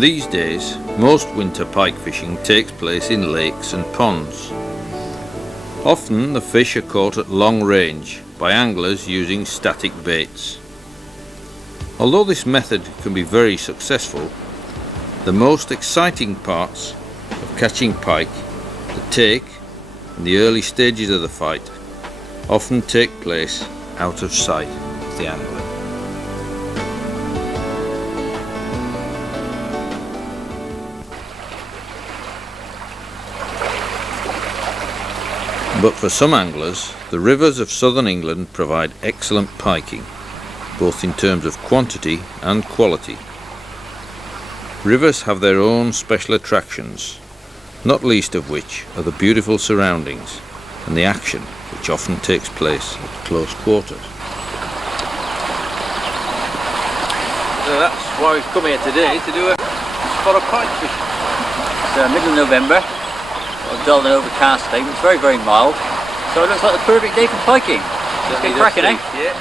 These days, most winter pike fishing takes place in lakes and ponds. Often the fish are caught at long range by anglers using static baits. Although this method can be very successful, the most exciting parts of catching pike, the take and the early stages of the fight, often take place out of sight of the angler. But for some anglers, the rivers of southern England provide excellent piking, both in terms of quantity and quality. Rivers have their own special attractions, not least of which are the beautiful surroundings and the action which often takes place at close quarters. So that's why we've come here today, to do a spot of pike fishing. It's middle of November. A dull and overcast day, but it's very, very mild. So it looks like the perfect day for piking. Let's get cracking, eh? Yeah.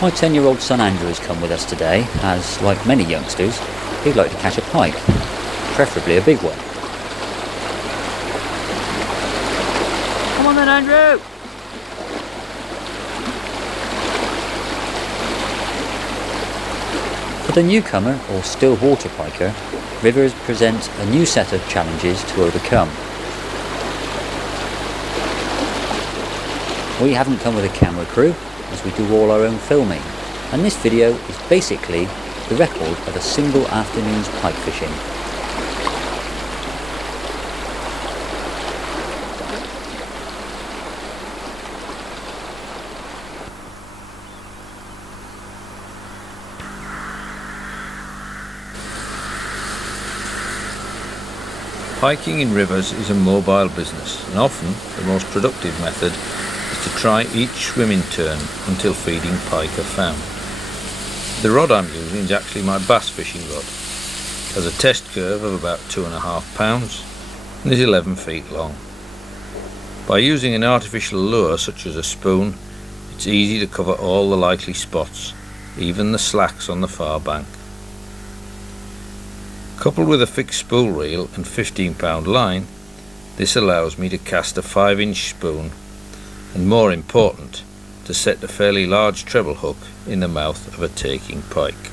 My 10-year-old son Andrew has come with us today, as, like many youngsters, he'd like to catch a pike, preferably a big one. Come on then, Andrew! For the newcomer or still water piker, rivers present a new set of challenges to overcome. We haven't come with a camera crew, as we do all our own filming, and this video is basically the record of a single afternoon's pike fishing. Piking in rivers is a mobile business, and often the most productive method is to try each swim in turn until feeding pike are found. The rod I'm using is actually my bass fishing rod. It has a test curve of about 2.5 pounds and is 11 feet long. By using an artificial lure such as a spoon, it's easy to cover all the likely spots, even the slacks on the far bank. Coupled with a fixed spool reel and 15-pound line, this allows me to cast a 5-inch spoon and, more important, to set a fairly large treble hook in the mouth of a taking pike.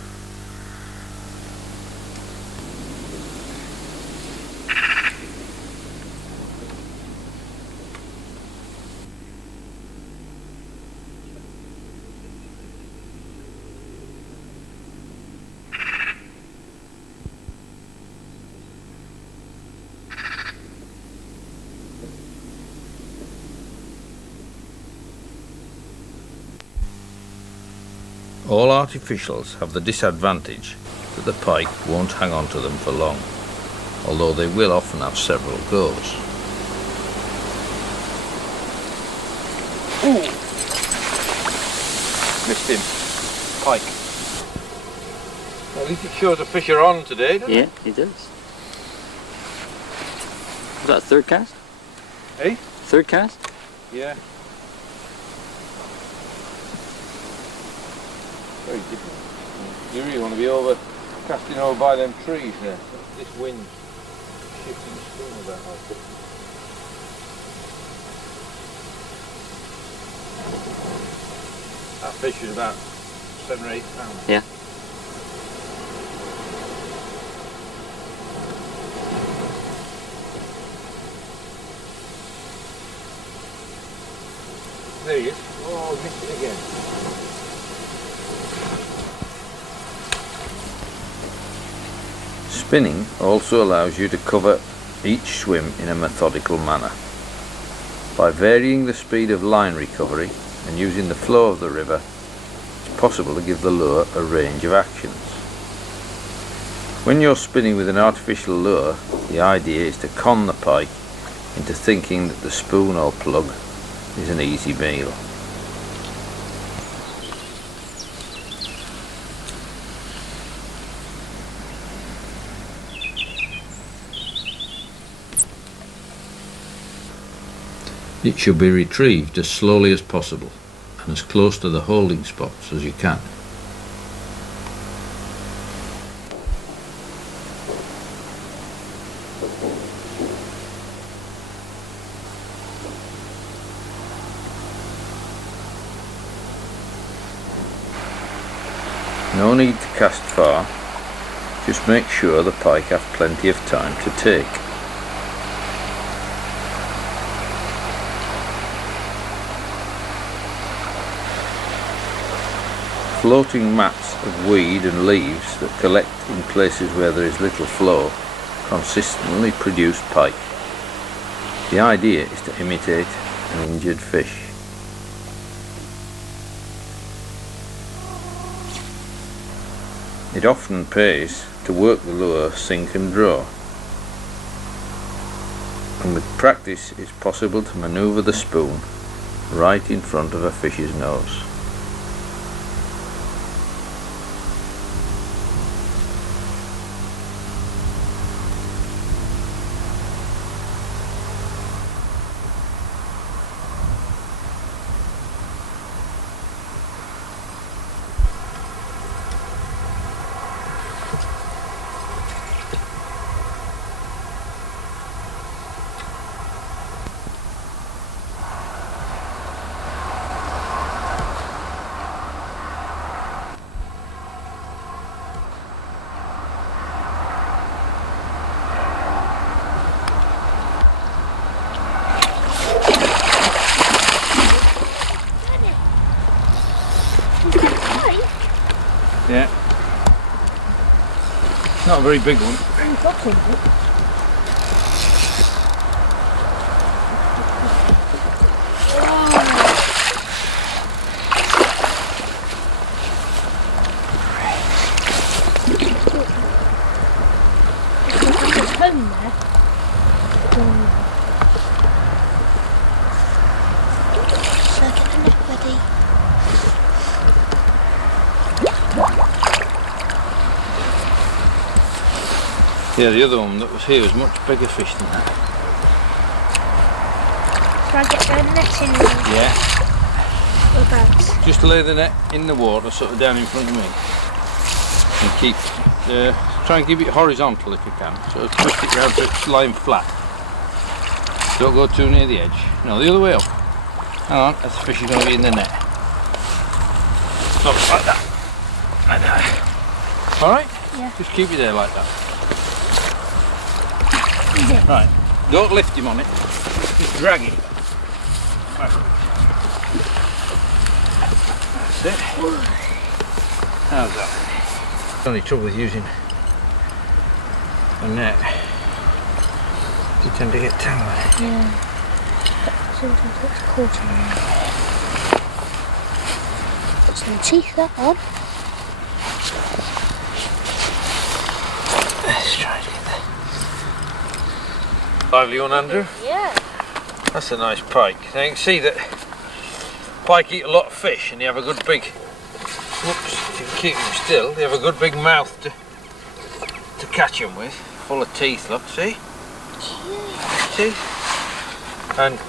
All artificials have the disadvantage that the pike won't hang on to them for long, although they will often have several goes. Ooh! Missed him. Pike. Well, at least it shows the fish are on today, doesn't it? Yeah, he does. Was that third cast? Eh? Third cast? Yeah. Very different. You really want to be casting over by them trees there. This wind shifting the spoon about like this. That fish is about 7 or 8 pounds. Yeah. There he is. Oh, missed it again. Spinning also allows you to cover each swim in a methodical manner. By varying the speed of line recovery and using the flow of the river, it's possible to give the lure a range of actions. When you're spinning with an artificial lure, the idea is to con the pike into thinking that the spoon or plug is an easy meal. It should be retrieved as slowly as possible and as close to the holding spots as you can. No need to cast far, just make sure the pike have plenty of time to take. Floating mats of weed and leaves that collect in places where there is little flow consistently produce pike. The idea is to imitate an injured fish. It often pays to work the lure sink and draw, and with practice it's possible to manoeuvre the spoon right in front of a fish's nose. Yeah. Not a very big one. Yeah, the other one that was here was much bigger fish than that. Shall I get the net in there? Yeah. Whereabouts? Just lay the net in the water, sort of down in front of me. And keep, try and keep it horizontal if you can. So twist it round so it's lying flat. Don't go too near the edge. No, the other way up. Hang on, that's the fish is going to be in the net. So, like that. Like that. Alright? Yeah. Just keep it there like that. It? Right, don't lift him on it, just drag it. That's it. How's that? The only trouble with using a net, you tend to get tangled. Yeah. Sometimes it's caught in there. Got some teeth, that one. Let's try to get that. Lively one, Andrew? Yeah. That's a nice pike. Now you can see that pike eat a lot of fish and they have a good big, whoops, if you can keep them still, they have a good big mouth to catch them with, full of teeth, look, see? Yeah. Teeth. And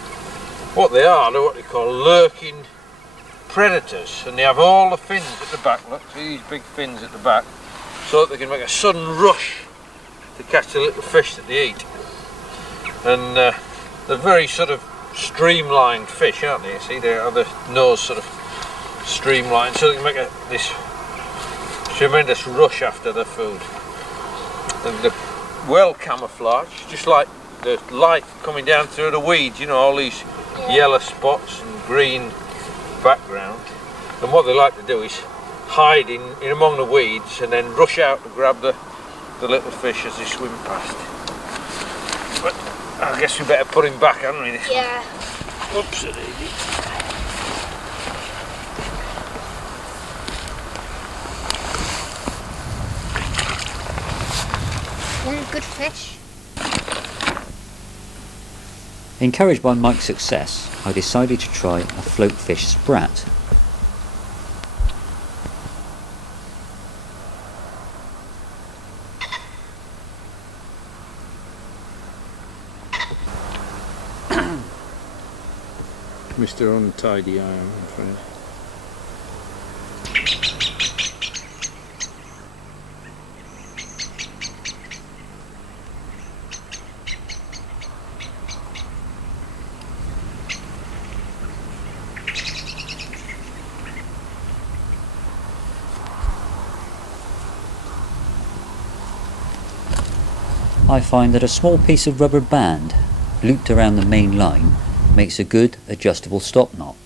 what they are, they're what they call lurking predators, and they have all the fins at the back, look, see these big fins at the back, so that they can make a sudden rush to catch the little fish that they eat. And they're very sort of streamlined fish, aren't they? You see, they have the nose sort of streamlined, so they can make this tremendous rush after their food. And they're well camouflaged, just like the light coming down through the weeds, you know, all these yellow spots and green background. And what they like to do is hide in among the weeds and then rush out to grab the little fish as they swim past. But I guess we better put him back, haven't we? This Yeah. one. Oops, it is. One good fish. Encouraged by Mike's success, I decided to try a float fish sprat. Mr. Untidy, I am, I'm afraid. I find that a small piece of rubber band looped around the main line makes a good adjustable stop knot.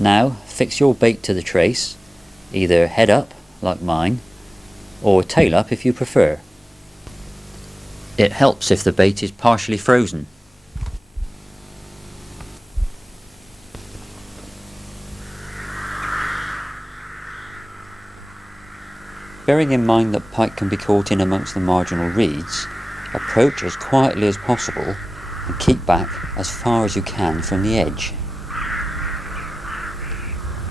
Now fix your bait to the trace, either head up like mine or tail up if you prefer. It helps if the bait is partially frozen. Bearing in mind that pike can be caught in amongst the marginal reeds, approach as quietly as possible and keep back as far as you can from the edge.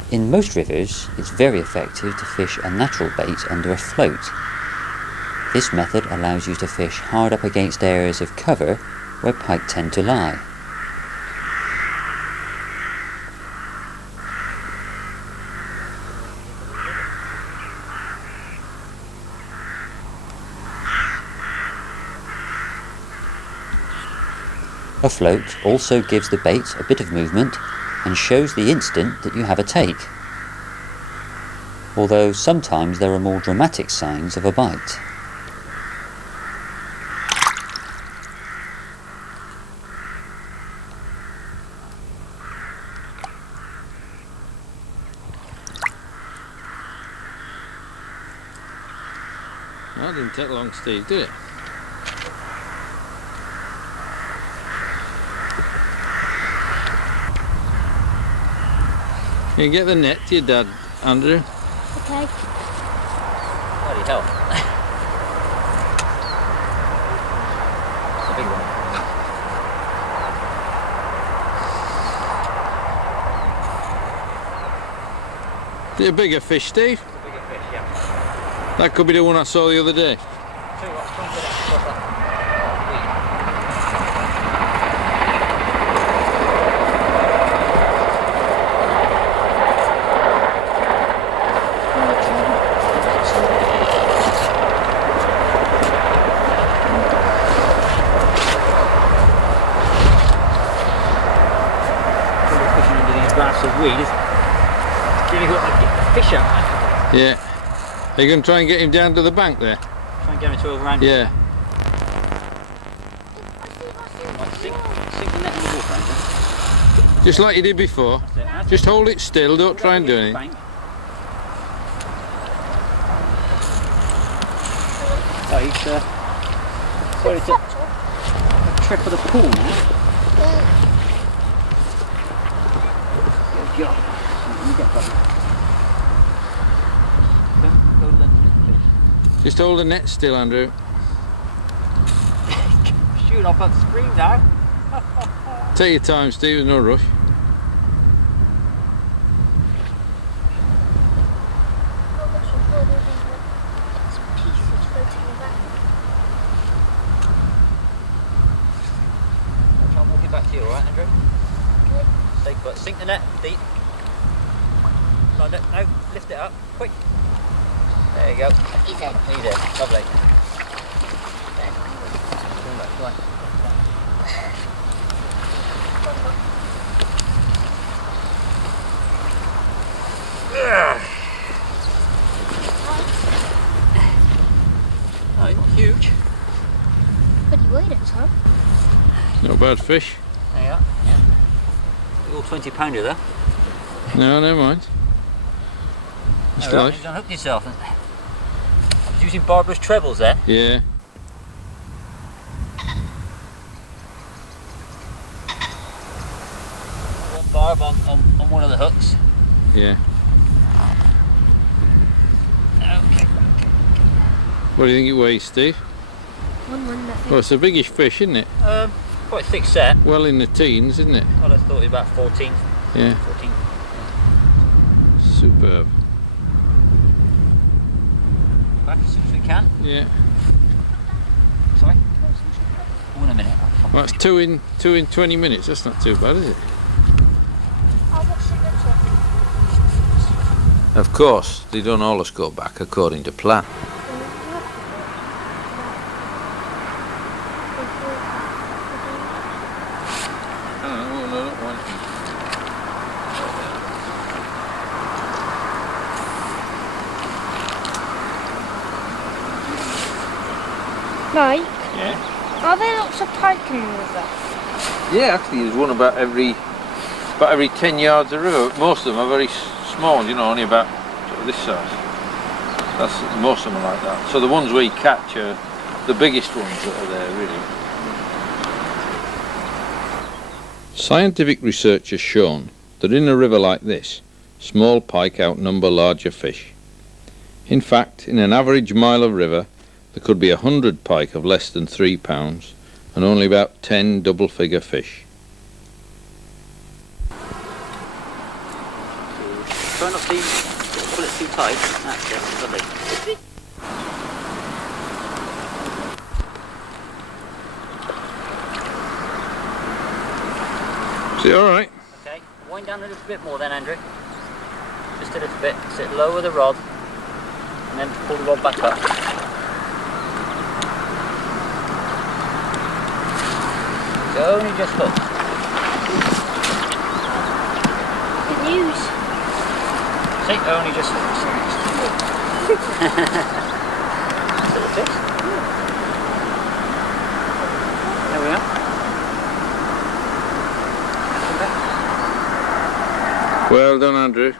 In most rivers, it's very effective to fish a natural bait under a float. This method allows you to fish hard up against areas of cover where pike tend to lie. A float also gives the bait a bit of movement and shows the instant that you have a take, although sometimes there are more dramatic signs of a bite. That didn't take long, Steve, did it? You can get the net to your dad, Andrew. Okay. Bloody hell. It's a big one. Is it a bigger fish, Steve? It's a bigger fish, yeah. That could be the one I saw the other day. Tell you what, come get it. Grass of weed is really got to get the fish out. Yeah. Are you going to try and get him down to the bank there? Try and get him to overhand. Yeah. Sink the net in the water, Andrew. Just like you did before. That's it. Just hold it still, don't try and do anything. Bank. Oh, he's sorry, it's a trip of the pool now. Good job. You get Just hold the net still, Andrew. Shoot, I'll put the screen down. Take your time, Steve, there's no rush. I'll try and walk it back to you, alright, Andrew? Okay. Stay put. Sink the net deep. No, lift it up, quick. There you go. He's in. He's in. Lovely. There. Go on. Oh, he's not huge. Pretty weird at time. No bad fish. There you are. Yeah. Little 20-pounder there. No, never mind. Just There we are. like. You've unhooked yourself. I was using Barbara's trebles there. Yeah. One barb on one of the hooks. Yeah. Okay. What do you think it weighs, Steve? 1 nothing. Well, it's a biggish fish, isn't it? Quite thick set. Well in the teens, isn't it? Well, I thought it was about 14. Yeah. 14. Superb. Back as soon as we can. Yeah. Sorry? Oh, in a minute. Well, that's two in 20 minutes. That's not too bad, is it? I'll watch the next one. Of course, they don't always go back according to plan. Pike? Yeah. Are there lots of pike in the river? Yeah, actually there's one about every 10 yards of river. Most of them are very small, you know, only about sort of this size. Most of them are like that. So the ones we catch are the biggest ones that are there, really. Scientific research has shown that in a river like this, small pike outnumber larger fish. In fact, in an average mile of river, there could be 100 pike of less than 3 pounds and only about 10 double-figure fish. Try not to pull it too tight. That's it, lovely. Is it alright? Okay, wind down a little bit more then, Andrew. Just a little bit. Sit lower the rod and then pull the rod back up. So only just hook. Good news. See, only just hook. So the fish. There we are. Well done, Andrew.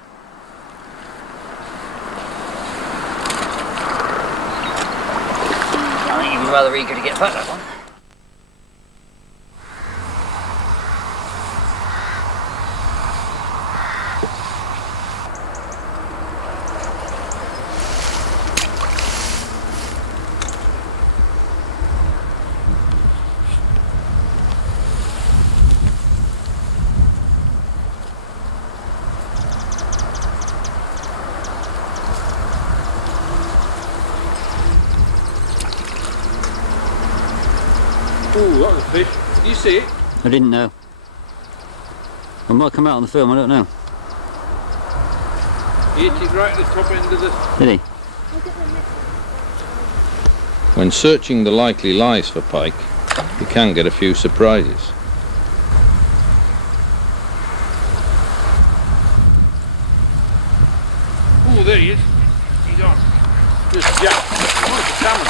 I think he was rather eager to get back that one. Ooh, that was a fish. Did you see it? I didn't know. It might come out on the film, I don't know. He hit it right at the top end of the... Did he? When searching the likely lies for pike, you can get a few surprises. Oh, there he is. He's on. Just jacked. Oh, it's a salmon.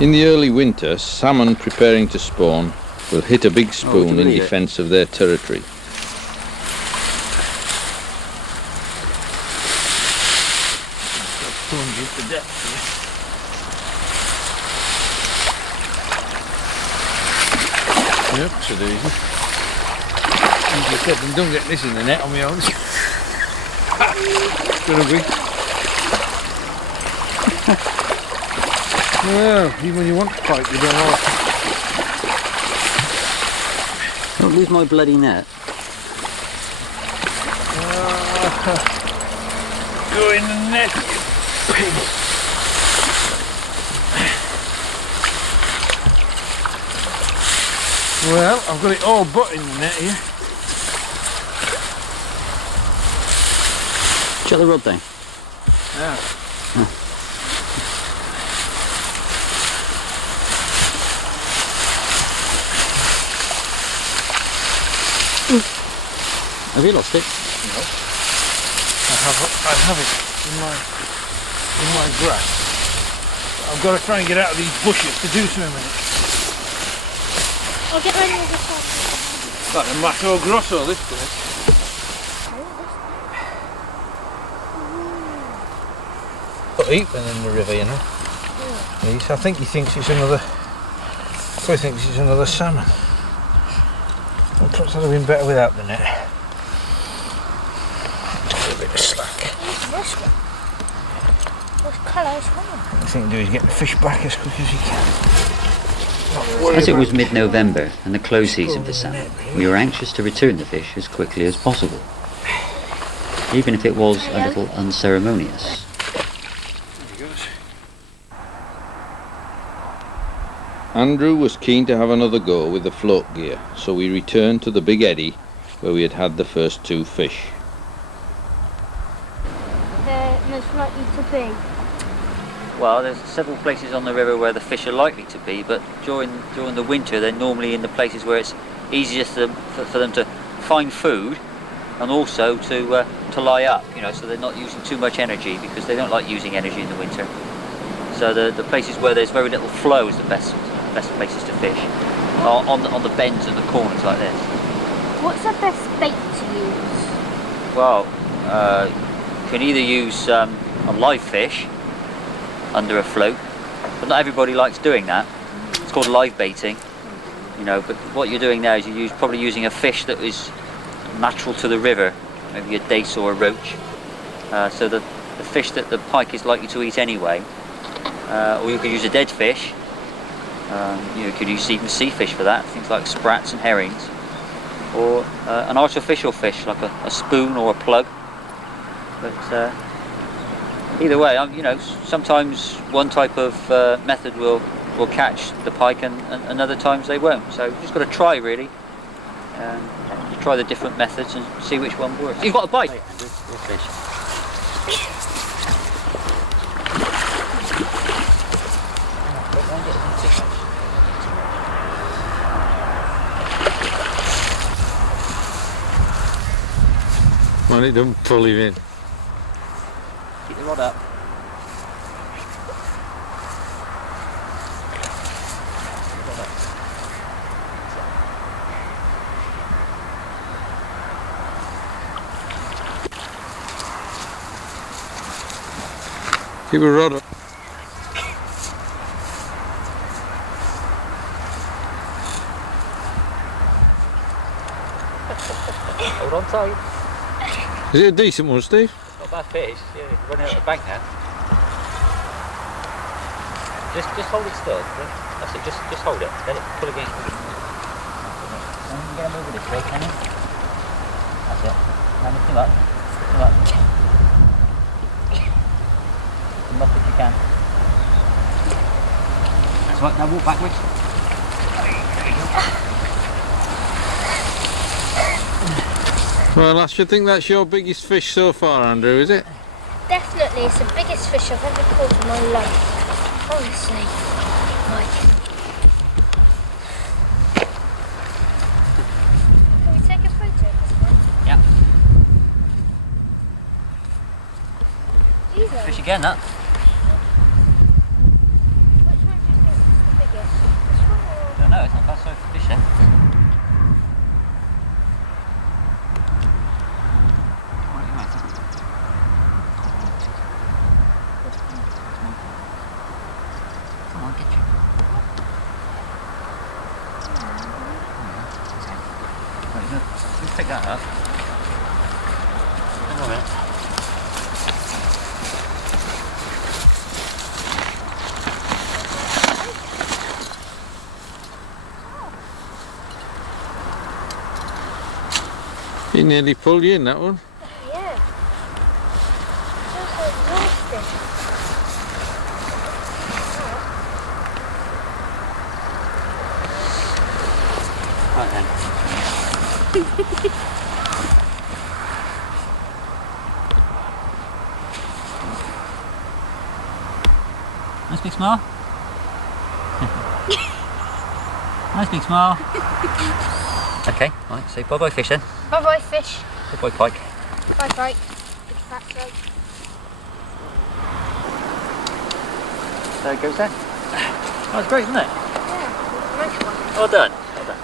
In the early winter, salmon preparing to spawn will hit a big spoon in defence of their territory. Yep, so easy. As you said, don't get this in the net on my own. It's gonna be. Well, even when you want to fight, you don't know. Don't lose my bloody net. Go in the net, you pig. Well, I've got it all but in the net here. Shut the rod down. Yeah. Have you lost it? No. I have it in my grass. I've got to try and get out of these bushes to do something with it. I'll get ready with this one. Like a Mato Grosso, this place. Got Eatman in the river, you know. Yeah. I think he thinks it's another. Probably thinks it's another salmon. Well, perhaps I'd have been better without the net. A bit of slack. This one. What colour is one? The thing to do is get the fish back as quick as you can. As it was mid-November and the close season for salmon, we were anxious to return the fish as quickly as possible, even if it was a little unceremonious. Andrew was keen to have another go with the float gear, so we returned to the big eddy where we had the first 2 fish. They're most likely to be. Well, there's several places on the river where the fish are likely to be, but during the winter they're normally in the places where it's easiest for them to find food and also to lie up, you know, so they're not using too much energy, because they don't like using energy in the winter. So the places where there's very little flow is the best places to fish, on the bends and the corners like this. What's the best bait to use? Well, you can either use a live fish under a float, but not everybody likes doing that. It's called live baiting, you know. But what you're doing now is you're probably using a fish that is natural to the river, maybe a dace or a roach. So the fish that the pike is likely to eat anyway. Or you could use a dead fish. You could use even sea fish for that, things like sprats and herrings. Or an artificial fish like a spoon or a plug. But either way, you know, sometimes one type of method will catch the pike, and other times they won't. So you've just got to try, really. You try the different methods and see which one works. You've got a bite. Well, it doesn't pull him in. Keep the rod up. Keep a rod up. Hold on tight. Is it a decent one, Steve? Not a bad fish. Yeah, you're running out of the bank now. Just hold it still. That's it. Just hold it. Let it pull against you. You can get him over this way, can you? That's it. Now lift him up. Lift him up. Lift him up if you can. That's right. Now walk backwards. Well, I should think that's your biggest fish so far, Andrew, is it? Definitely, it's the biggest fish I've ever caught in my life. Honestly. Mike. Can we take a photo of this one? Yeah. Jesus. Fish again, that. Which one do you think is the biggest? This one or... I don't know. It's not bad size for fish then. Pick that up. Hang on a minute. He nearly pulled you in, that one. Yeah. I'm so exhausted. Right then. Nice big smile. Nice big smile. Okay, right, so bye bye fish then. Bye bye fish. Bye bye pike. Bye pike. Big fat frog. There it goes then. That's great, isn't it? Yeah, nice one. Well done. Well done.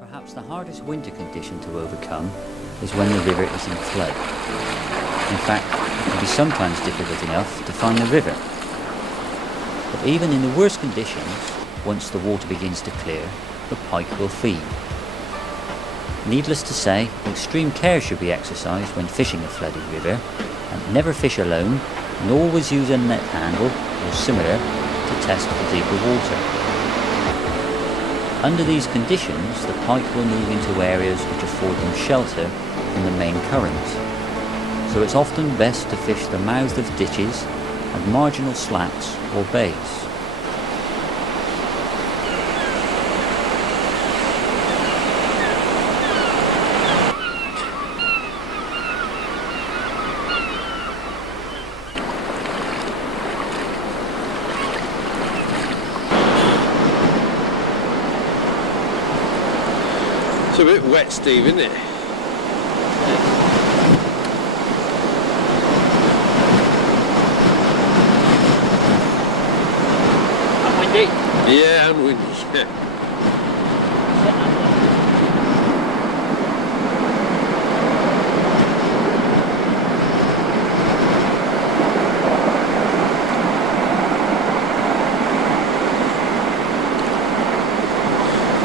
Perhaps the hardest winter condition to overcome is when the river is in flood. In fact, it can be sometimes difficult enough to find the river. But even in the worst conditions, once the water begins to clear, the pike will feed. Needless to say, extreme care should be exercised when fishing a flooded river, and never fish alone, and always use a net handle or similar to test for deeper water. Under these conditions, the pike will move into areas which afford them shelter from the main current, so it's often best to fish the mouths of ditches and marginal slats or bays. It's a bit wet, Steve, isn't it? And windy. Yeah, and windy. Yeah.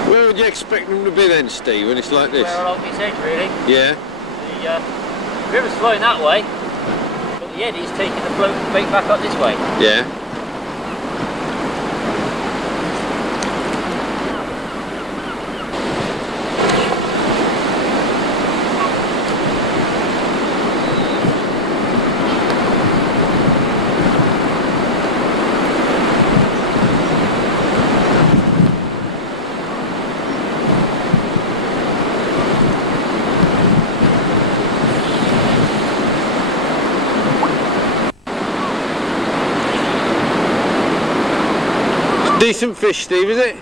Where would you expect them to be then, Steve, when it's like this? Where along this edge, really. Yeah. The river's flowing that way, but the eddy's taking the floating bait back up this way. Yeah. Decent fish, Steve, is it?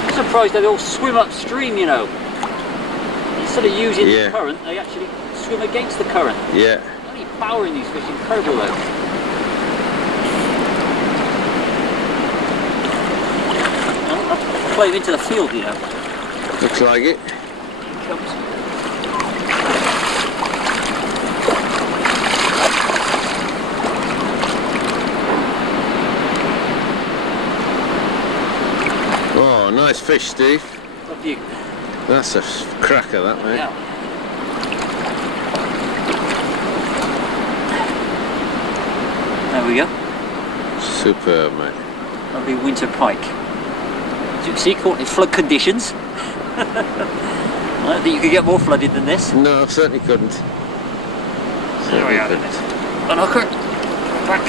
I'm surprised they all swim upstream, you know. Instead of using the current, they actually swim against the current. Yeah. Only power in these fish, incredible though. Play into the field, you know. Looks like it. Here he comes. Oh, nice fish, Steve. Love you. That's a cracker, that, mate. Yeah. There we go. Superb, mate. Lovely winter pike. As you can see, caught in flood conditions. I don't think you could get more flooded than this. No, I certainly couldn't. There we are, then. Unhooker. Back.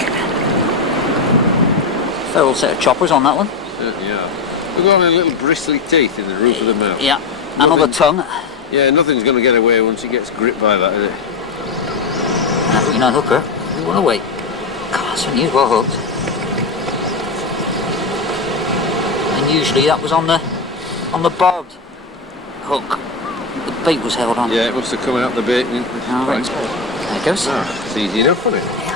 Fair old set of choppers on that one. Certainly are. We've got a little bristly teeth in the roof of the mouth. Yeah, and on the tongue. Yeah, nothing's going to get away once it gets gripped by that, is it? That's an unhooker. You want to wait. God, that's unusual hooked. And usually that was on the barbed hook. The bait was held on. Yeah, it must have come out the bait. And Oh, right. There it goes. Ah, it's easy enough, isn't it? Yeah.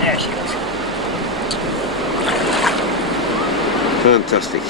There she goes. Fantastic.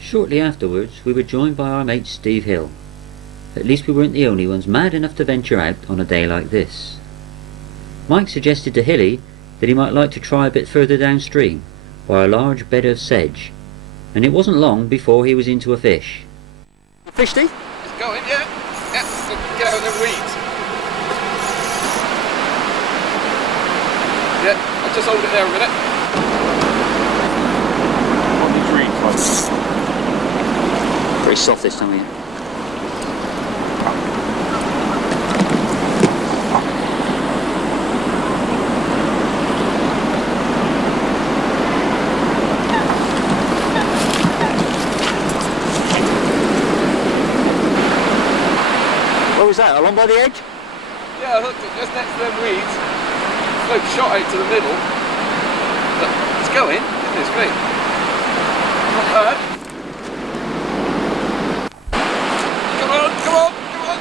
Shortly afterwards, we were joined by our mate Steve Hill. At least we weren't the only ones mad enough to venture out on a day like this. Mike suggested to Hilly that he might like to try a bit further downstream, by a large bed of sedge, and it wasn't long before he was into a fish. Fish, Steve? It's going, yeah. Yeah, get out of the weeds. Yeah, I'll just hold it there a minute. On the green close. Very soft this time of year. down by the edge? Yeah, I hooked it just next to them weeds. Float shot out to the middle. But it's going, goodness me. Not bad. Come on, come on, come on.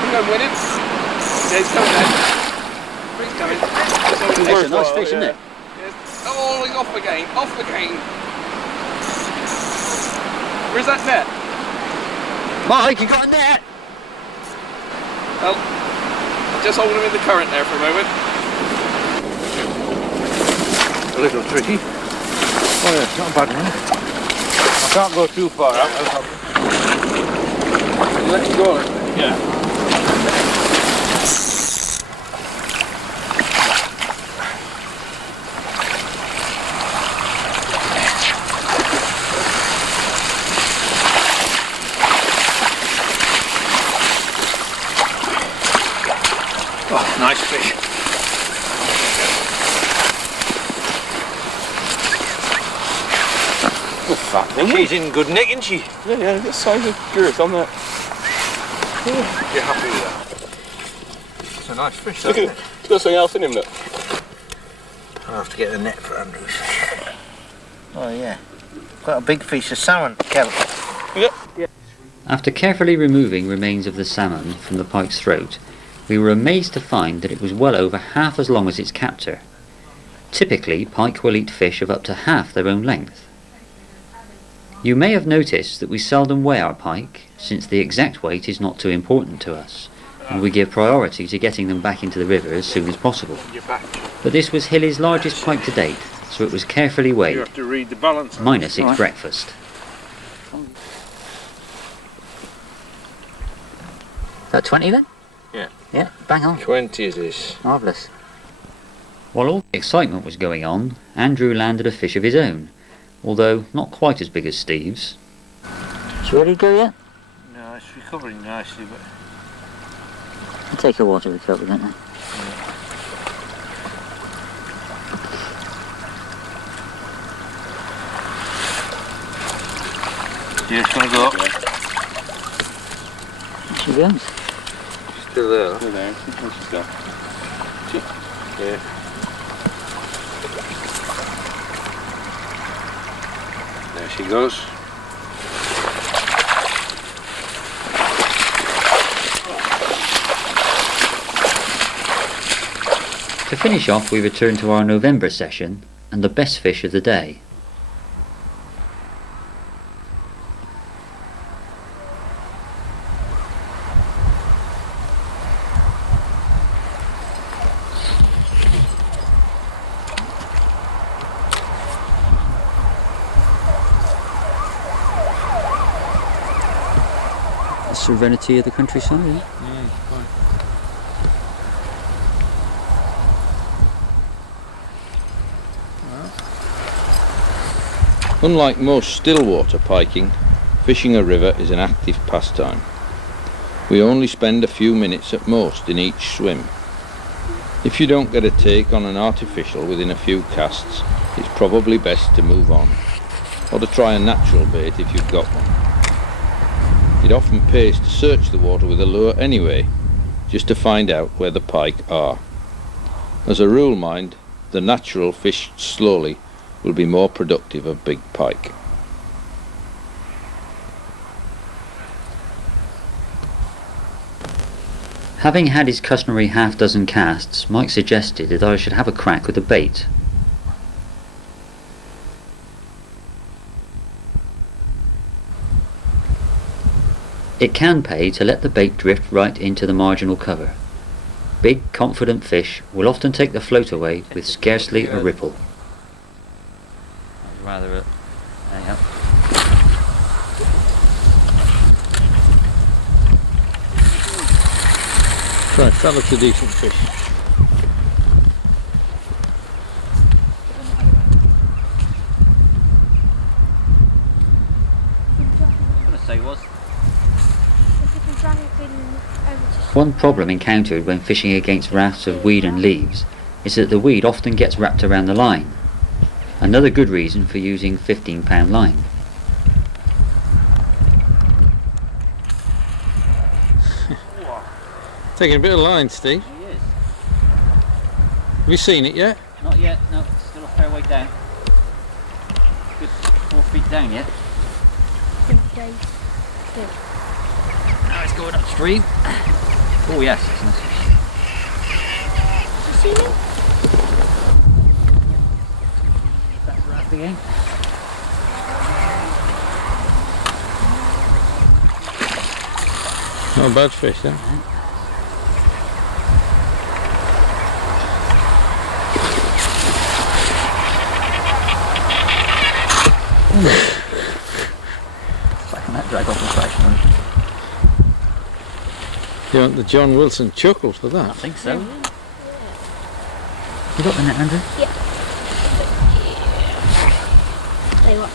Come on, winning. Yeah, he's coming now. He's coming. It's a nice fish, isn't it? Yes. Oh, he's off again, off again. Where's that net? Mike, you got a net? Well, just hold him in the current there for a moment. A little tricky. Oh yeah, it's not a bad one. I can't go too far out. Let it go. Yeah. Oh, nice fish. Oh, fat thing. She's in good nick, isn't she? Yeah, the size of girth on that. Oh, you're happy with that? It's a nice fish, isn't it? There's got something else in him, look. I'll have to get the net for Andrew's fish. Oh yeah, quite a big fish, a salmon, Kel. Yeah. After carefully removing remains of the salmon from the pike's throat, we were amazed to find that it was well over half as long as its captor. Typically, pike will eat fish of up to half their own length. You may have noticed that we seldom weigh our pike, since the exact weight is not too important to us, and we give priority to getting them back into the river as soon as possible. But this was Hilly's largest pike to date, so it was carefully weighed, You have to read the balance. minus its breakfast. Is that 20 then? Yeah. Yeah, bang on. 20 is this. Marvellous. While all the excitement was going on, Andrew landed a fish of his own, although not quite as big as Steve's. Is you ready to go yet? No, it's recovering nicely, but They take a water recovery, don't they? you're just going to go up. There she goes. Still there. Still there. She's gone. Yeah. There she goes. To finish off, we returned to our November session and the best fish of the day. The serenity of the countryside, eh? Unlike most stillwater piking, fishing a river is an active pastime. We only spend a few minutes at most in each swim. If you don't get a take on an artificial within a few casts, it's probably best to move on, or to try a natural bait if you've got one. It often pays to search the water with a lure anyway, just to find out where the pike are. As a rule, mind, the natural fish slowly will be more productive of big pike. Having had his customary half-dozen casts, Mike suggested that I should have a crack with the bait. It can pay to let the bait drift right into the marginal cover. Big, confident fish will often take the float away with scarcely a ripple. Rather Right, that looks a decent fish. One problem encountered when fishing against rafts of weed and leaves is that the weed often gets wrapped around the line. Another good reason for using 15-pound line. Taking a bit of line, Steve. He is. Have you seen it yet? Not yet, no, it's still a fair way down. Good 4 feet down yet. Okay. Good. Now it's going upstream. Oh yes, it's nice fish. You see me? Back raft again. Not a bad fish, then. Back on that drag off the fresh one. You want the John Wilson chuckle for I that? think so. You got the net, Andrew? Yeah. Tell you what.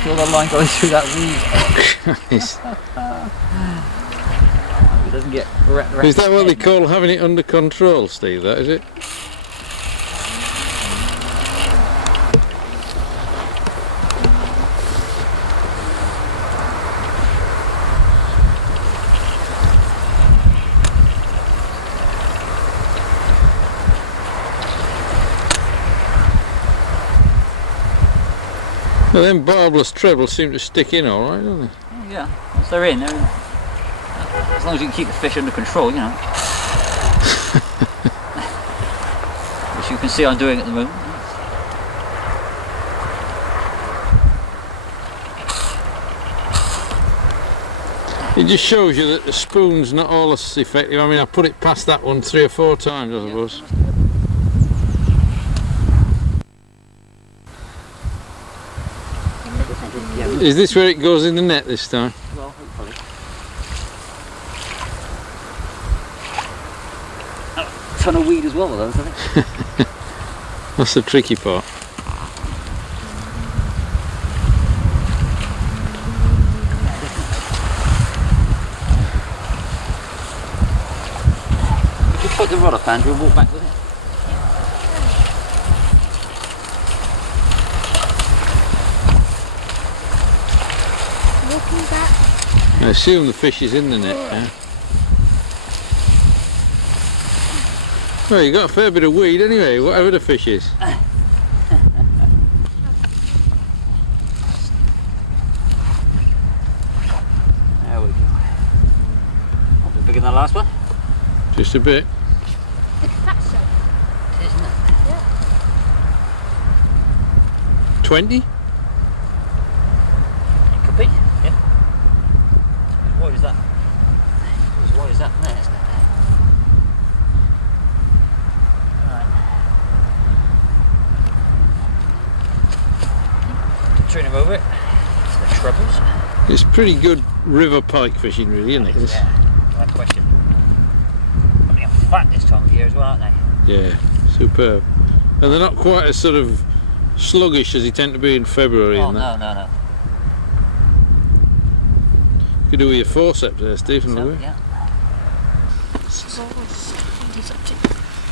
Feel the line going through that weed. It doesn't get wrapped. Is that what they call having it under control, Steve? That is it? Well, them barbless trebles seem to stick in all right, don't they? Oh, yeah, once they're in, as long as you can keep the fish under control, you know. Which you can see I'm doing at the moment. It just shows you that the spoon's not all as effective. I mean, I put it past that one 3 or 4 times, I suppose. Is this where it goes in the net this time? Well, hopefully. A ton of weed as well, though, isn't it? That's the tricky part. You could put the rod up, Andrew, and walk back with it. Walking back. I assume the fish is in the net, yeah? Well, you got a fair bit of weed anyway, whatever the fish is. There we go. A bit bigger than the last one. Just a bit. Big fat soap. Isn't it? 20? It could be, yeah. As wide as that. As wide as that there, isn't it? Right. Turn him over it. To the trebles. It's pretty good river pike fishing, really, isn't it? Yeah, no question. I mean, fat this time of year as well, aren't they? Yeah, superb. And they're not quite as sort of sluggish as they tend to be in February. Oh, and that. no. You could do with your forceps there, Stephen. So, yeah.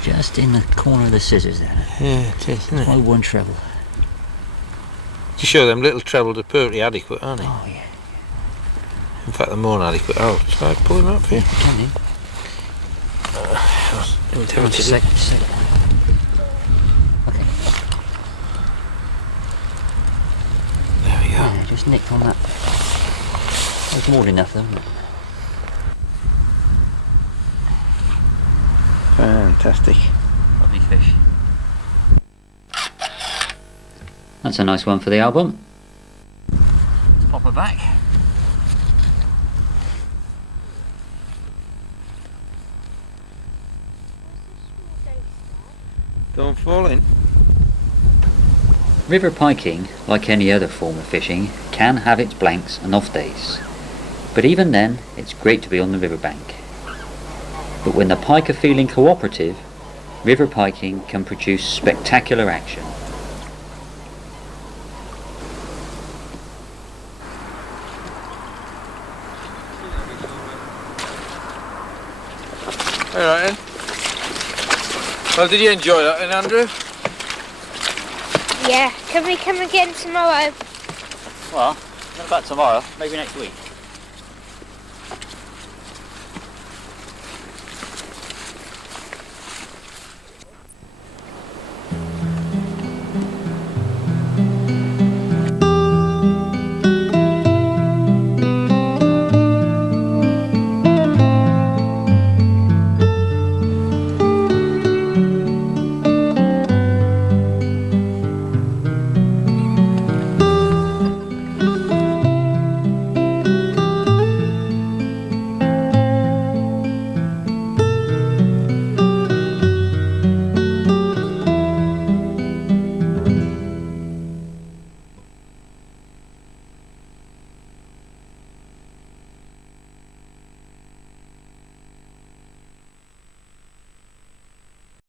Just in the corner of the scissors there. Yeah, it is, isn't My one treble. To show them little trebles are perfectly adequate, aren't they? Oh, yeah. In fact, they're more than adequate. Oh, shall I pull them out for you? Can you? Just a second. There we go. Yeah, just nicked on that. That's more than enough though, isn't it? Fantastic. Lovely fish. That's a nice one for the album. Let's pop her back. Don't fall in. River piking, like any other form of fishing, can have its blanks and off days. But even then, it's great to be on the riverbank. But when the pike are feeling cooperative, river piking can produce spectacular action. Alright then. Well, did you enjoy that then, Andrew? Yeah, can we come again tomorrow? Well, not about tomorrow, maybe next week.